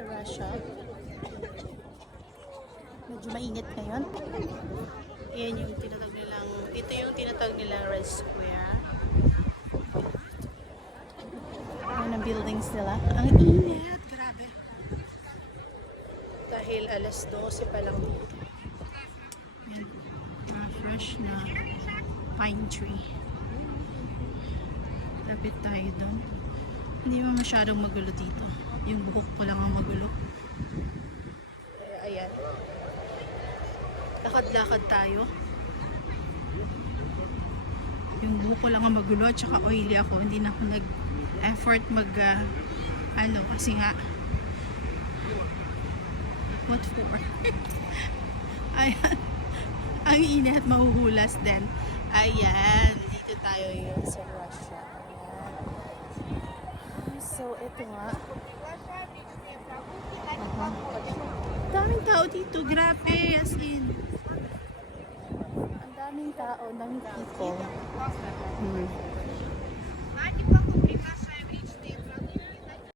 sa Russia. Medyo mainit ngayon. Ayan yung tinatag nilang, ito yung tinatag nilang Red Square. Ayan ang buildings nila. Ang init! Grabe. Dahil alas 12 pa lang dito. Ayan. Fresh na pine tree. Lapit tayo doon. Hindi mo masyadong magulo dito. Yung buhok ko lang ang magulo. Ayan. Lakad-lakad tayo. Yung buhok ko lang ang magulo at saka oily ako. Hindi na ako nag-effort kasi nga what for? Ayan. Ang init, mahuhulas din. Ayan. Dito tayo yun sa Russia. So, ito nga. Daming tao dito. Grabe. As in. Ang daming tao. Daming people.